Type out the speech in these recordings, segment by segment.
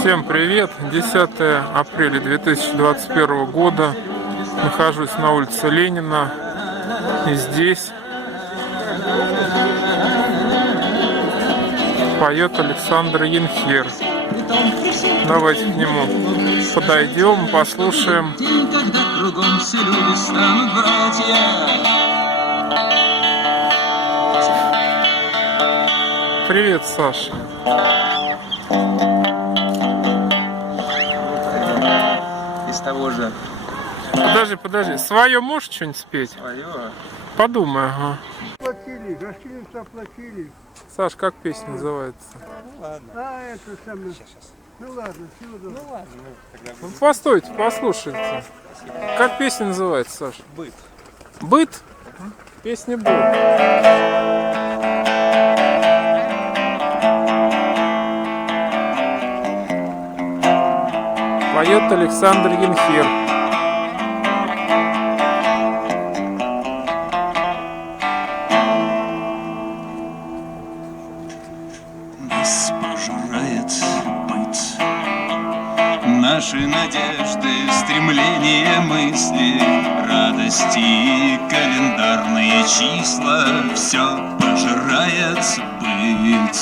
Всем привет! 10 апреля 2021 года. Нахожусь на улице Ленина. И здесь поет Александр Янхер. Давайте к нему подойдем, послушаем. Когда кругом все люди станут братья. Привет, Саша. Из того же. Подожди. Свое можешь что-нибудь спеть? Свое. Подумай, ага. Платили, гостиницу оплатили. Саш, как песня называется? Ну ладно. А это самое. Сейчас. Ну ладно, всего доброго. Ну ладно, тогда Ну, постойте, послушайте. Как песня называется, Саша? быт. Быт? Песня «Быт». Поет Александр Янхер. Нас пожирает быт. Наши надежды, стремления, мысли, радости и календарные числа. Все пожирает быт.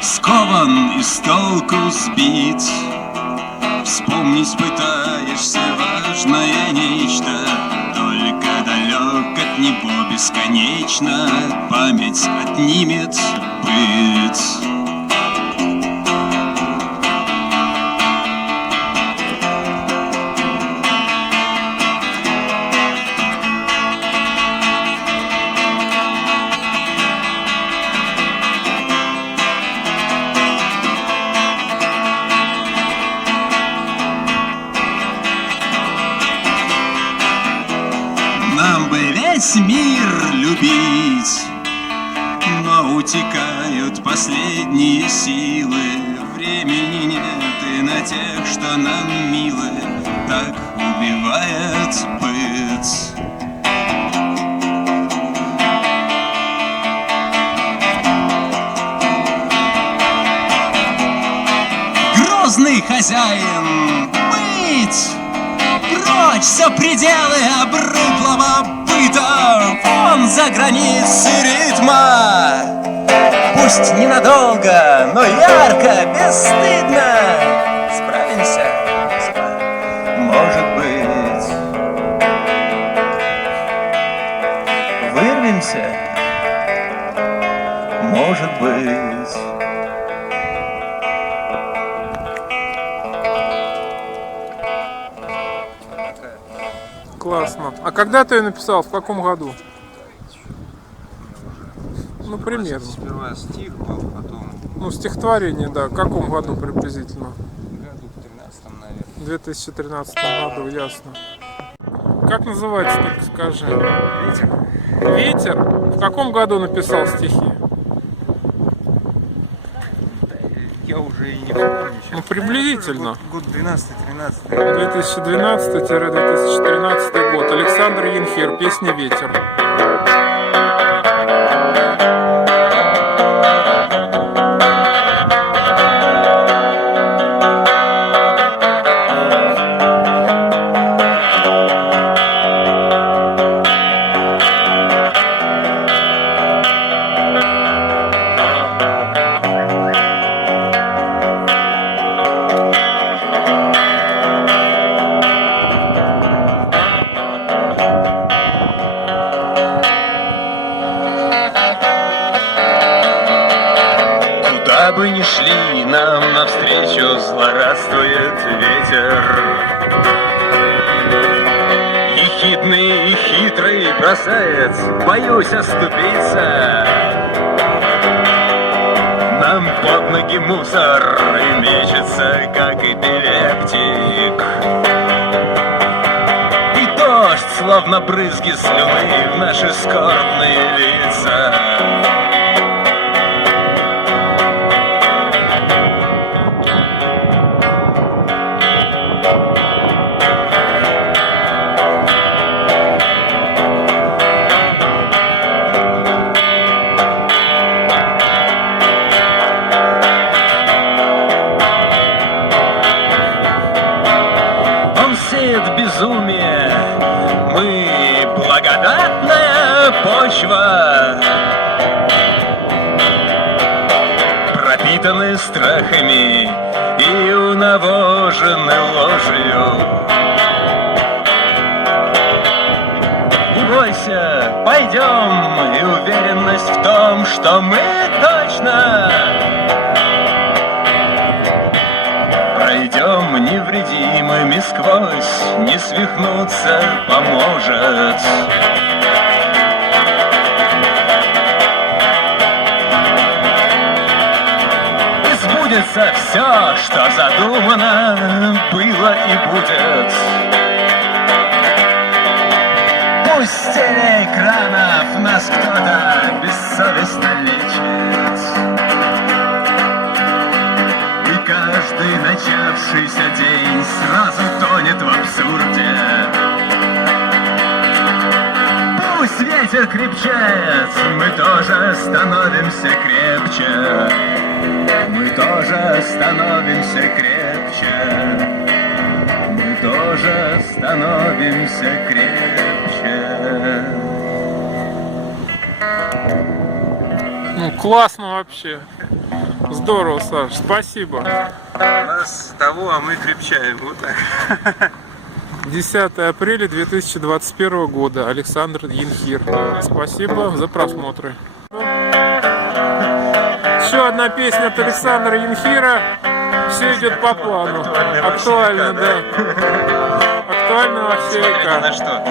Скован и с толку сбит. Вспомнить пытаешься важное нечто, только далек от него бесконечно. Память отнимет быт. Нам бы весь мир любить, но утекают последние силы. Времени нет и на тех, что нам милы. Так убивает быт. Грозный хозяин быть! Прочь все пределы обрыдлого быта, вон за границы ритма. Пусть ненадолго, но ярко, бесстыдно справимся, может быть. Вырвемся, может быть. Классно. А когда ты ее написал? В каком году? Ну, примерно. Сперва стих был, потом Ну, стихотворение, да. В каком году приблизительно? году в 13-м, наверное. В 2013 году, ясно. Как называется, только скажи. Ветер. Ветер? В каком году написал стихи? Я уже и не помню сейчас. Ну, приблизительно. Год 12-13. 2012-2013 год. Александр Янхер. Песня «Ветер». Куда бы ни шли, нам навстречу злорадствует ветер. Ехидный и хитрый бросает, боюсь оступиться. Нам под ноги мусор и мечется, как эпилептик. И дождь, словно брызги слюны, в наши скорбные лица. благодатная почва, пропитаны страхами и унавожены ложью. Не бойся, пойдем, и уверенность в том, что мы точно пройдем невредимыми сквозь, не свихнуться поможет. И сбудется все, что задумано было и будет. Пусть с телеэкранов нас кто-то бессовестно лечит, и каждый начавшийся день сразу тонет в абсурде. Пусть ветер крепчает, мы тоже становимся крепче. Мы тоже становимся крепче. Мы тоже становимся крепче. Ну, классно вообще. Здорово, Саш, спасибо. У нас того, а мы крепчаем. Вот так. 10 апреля 2021 года. Александр Янхир. Спасибо за просмотры. Еще одна песня от Александра Янхира. Все идет по плану. Актуально, да. Актуально во все века. На что?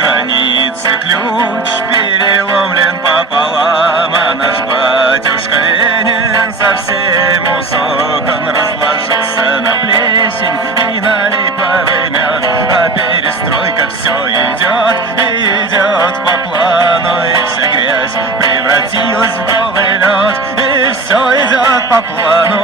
Границы ключ переломлен пополам, а наш батюшка Ленин совсем усохан разложился на плесень и на липовый мед. А перестройка все идет и идет по плану, и вся грязь превратилась в голый лед, и все идет по плану,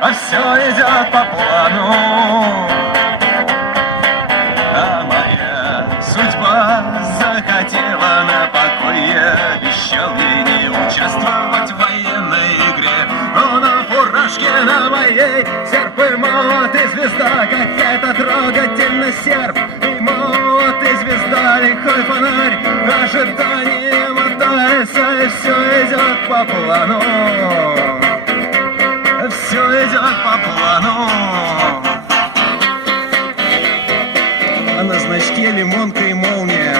а все идет по плану. А моя судьба захотела на покой, я обещал ей не участвовать в военной игре. Но на фуражке на моей серп и молот и звезда, как это трогательно серп и молот и звезда, лихой фонарь в ожидании мотается, и все идет по плану, все идет по плану. А на значке лимонка и молния.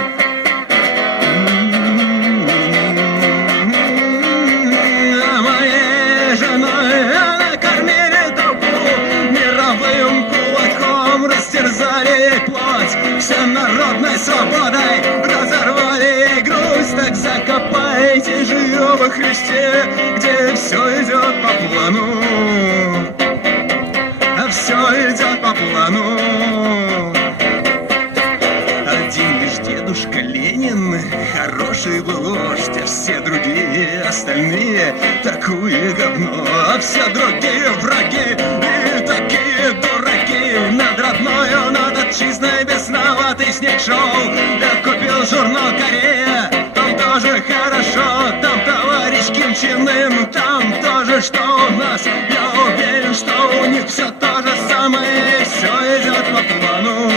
А моей женой накормили толпу, мировым кулаком растерзали ей плоть, всенародной свободой разорвали ей грудь. Так закопайте же ее во Христе, где все идет по плану, а все идет по плану. Один лишь дедушка Ленин хороший был вождь, а все другие остальные такое говно, а все другие враги и такие дураки. Над родною, над отчизной бесноватый снег шел. Я купил журнал «Корея», там тоже хорошо, там товарищ Ким Чен Ын, там тоже что у нас. Я уверен, что у них все то же самое, и все идет по плану,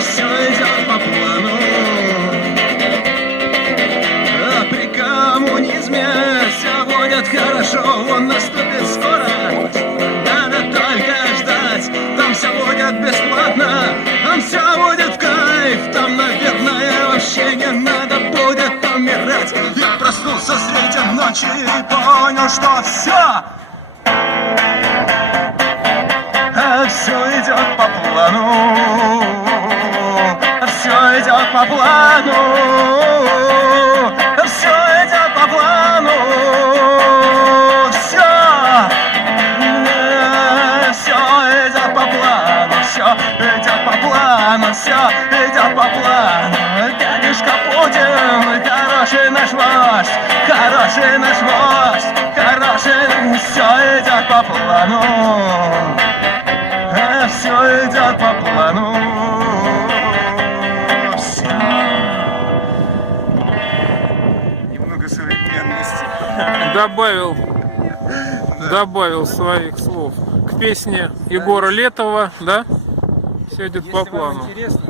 все идет по плану. А при коммунизме все будет хорошо, он наступит скоро, надо только ждать. Там все будет бесплатно, там все будет в кайф, там, наверное, вообще не надо будет умирать. Я проснулся среди ночи и понял, что все идет по плану, все идет по плану, все идет по плану, все идет по плану, все идет по плану, все идет по плану. Дядюшка Путин, хороший наш вождь, хороший наш вождь, хороший, все идет по плану, все идет по плану. Немного современности. Добавил добавил своих слов к песне Егора Летова, да? Все идет по Если вам плану. интересно,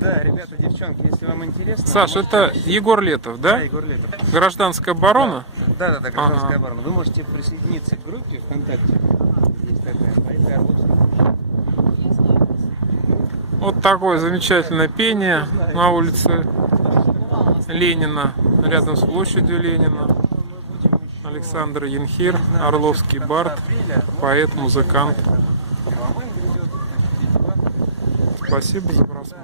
да, ребята, девчонки, если вам интересно... Саш, вы это можете- Егор Летов, Да, да? Егор Летов. Гражданская оборона? Да, гражданская Ага. оборона. Вы можете присоединиться к группе ВКонтакте. Есть такая, поэты Орловский. Вот такое замечательное пение на улице Ленина, рядом с площадью Ленина. Александр Янхир, Орловский бард, поэт, музыкант. Спасибо за просмотр.